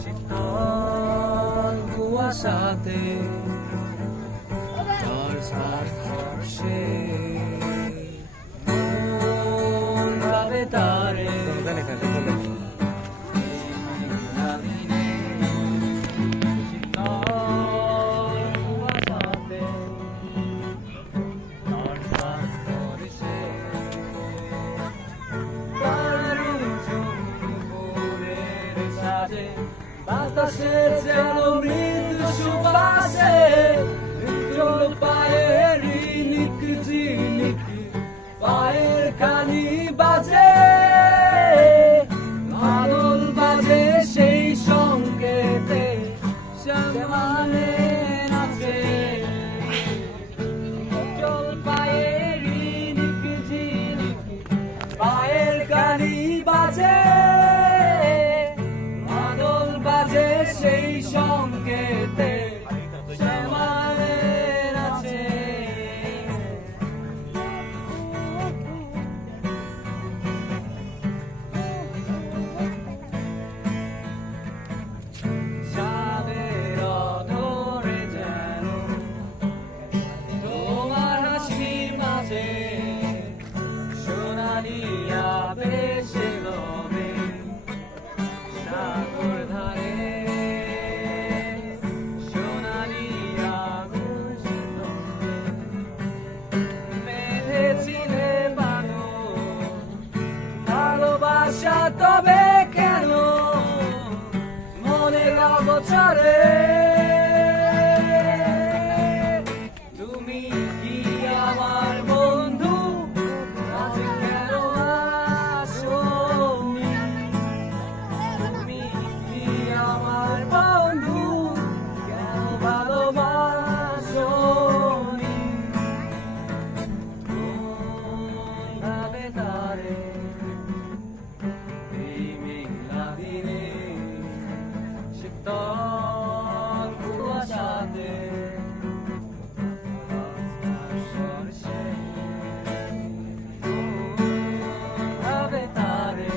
শীতল কুয়াশাতে ঝড় স্পর্শে মন ভাবে তারে বাতাসের যেন মৃদু সুবাসে চল পায়ের ঝিনিক ঝিনিক পায়ের কানি বাজে মাদল বাজে সেই সংকেতে শ্যামানে নাচে চল পায়ের ঝিনিক ঝিনিক পায়ের কানি বাজে সেই সংকেতে শ্যামানে নাচে চাঁদের অধরে যেন তোমার হাসির মাঝে সোনালি আবেশে রবে সাগর ধারে ভালোবাসা তবে কেন মনের অগোচরে তুমি কি আমার বন্ধু আজ কেন আসোনি তুমি কি আমার বন্ধু কেন ভালোবাসোনি মন ভাবে তারে শীতল কুয়াশাতে ভাবে তারে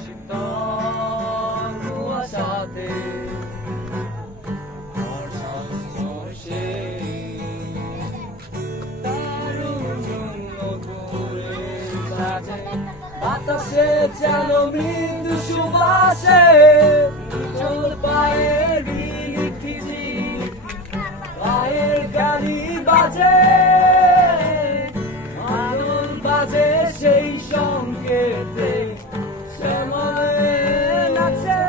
শীতল কুয়াশাতে বাতাসে যেন মৃদু সুবাসে চল পায়ের ঝিনিক ঝিনিক পায়ের কানি বাজে মাদল বাজে সেই সংকেতে শ্যামানে নাচে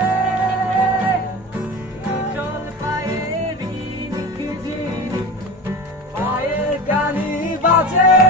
চল পায়ের ঝিনিক ঝিনিক পায়ের কানি বাজে